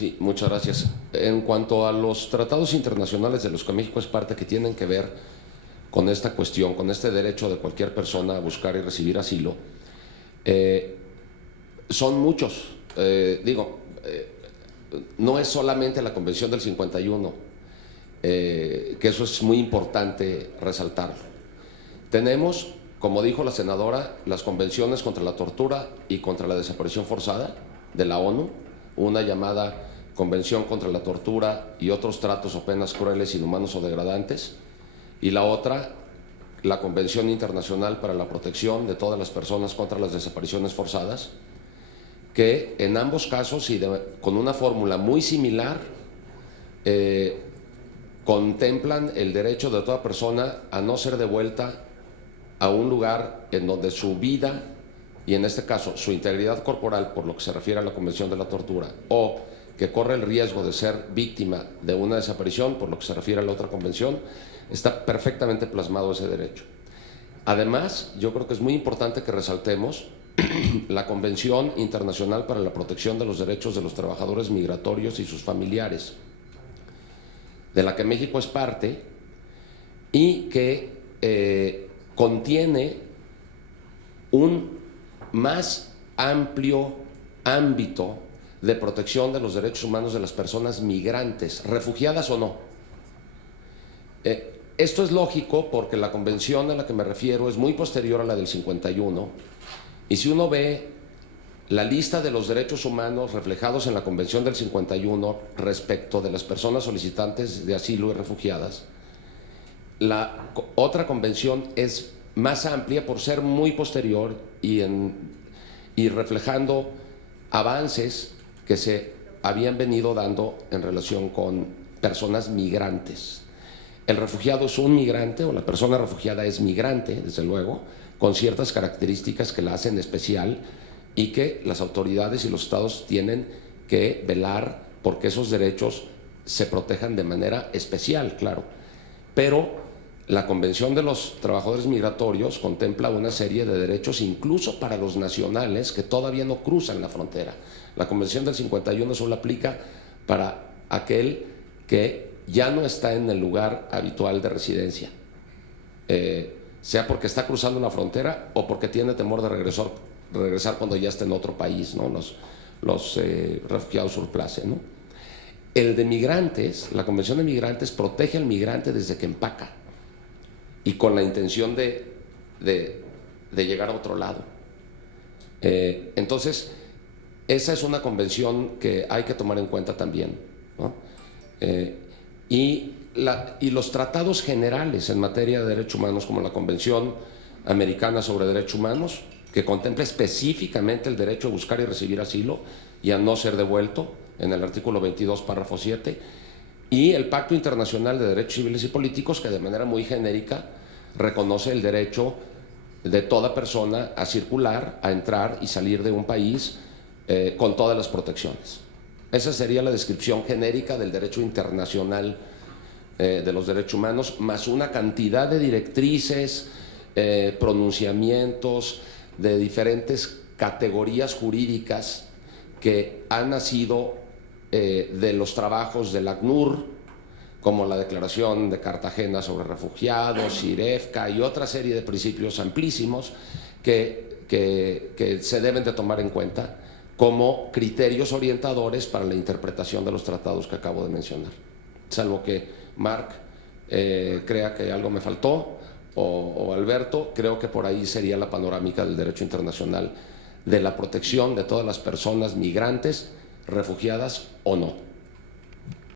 Sí, muchas gracias. En cuanto a los tratados internacionales de los que México es parte, que tienen que ver con esta cuestión, con este derecho de cualquier persona a buscar y recibir asilo, eh, son muchos. No es solamente la Convención del 51, que eso es muy importante resaltarlo. Tenemos, como dijo la senadora, las convenciones contra la tortura y contra la desaparición forzada de la ONU, una llamada Convención contra la Tortura y otros tratos o penas crueles, inhumanos o degradantes, y la otra, la Convención Internacional para la Protección de todas las personas contra las desapariciones forzadas, que en ambos casos y con una fórmula muy similar, contemplan el derecho de toda persona a no ser devuelta a un lugar en donde su vida, y en este caso su integridad corporal, por lo que se refiere a la Convención de la Tortura, o que corre el riesgo de ser víctima de una desaparición, por lo que se refiere a la otra convención, está perfectamente plasmado ese derecho. Además, yo creo que es muy importante que resaltemos la Convención Internacional para la Protección de los Derechos de los Trabajadores Migratorios y sus familiares, de la que México es parte y que contiene un más amplio ámbito de protección de los derechos humanos de las personas migrantes, refugiadas o no. Esto es lógico porque la convención a la que me refiero es muy posterior a la del 51, y si uno ve la lista de los derechos humanos reflejados en la Convención del 51 respecto de las personas solicitantes de asilo y refugiadas, la otra convención es más amplia por ser muy posterior y reflejando avances que se habían venido dando en relación con personas migrantes. El refugiado es un migrante, o la persona refugiada es migrante, desde luego, con ciertas características que la hacen especial y que las autoridades y los estados tienen que velar porque esos derechos se protejan de manera especial, claro. Pero la Convención de los Trabajadores Migratorios contempla una serie de derechos incluso para los nacionales que todavía no cruzan la frontera. La Convención del 51 solo aplica para aquel que ya no está en el lugar habitual de residencia, sea porque está cruzando una frontera o porque tiene temor de regresar cuando ya está en otro país, ¿no? Los refugiados sur place, ¿no? El de migrantes, la Convención de Migrantes protege al migrante desde que empaca y con la intención de llegar a otro lado. Entonces, esa es una convención que hay que tomar en cuenta también, ¿no? Y los tratados generales en materia de derechos humanos, como la Convención Americana sobre Derechos Humanos, que contempla específicamente el derecho a buscar y recibir asilo y a no ser devuelto, en el artículo 22, párrafo 7, y el Pacto Internacional de Derechos Civiles y Políticos, que de manera muy genérica reconoce el derecho de toda persona a circular, a entrar y salir de un país con todas las protecciones. Esa sería la descripción genérica del derecho internacional de los derechos humanos, más una cantidad de directrices, pronunciamientos de diferentes categorías jurídicas que han nacido de los trabajos del ACNUR, como la Declaración de Cartagena sobre Refugiados, IREFCA y otra serie de principios amplísimos que se deben de tomar en cuenta como criterios orientadores para la interpretación de los tratados que acabo de mencionar. Salvo que Marc crea que algo me faltó, o Alberto, creo que por ahí sería la panorámica del derecho internacional de la protección de todas las personas migrantes, refugiadas o no.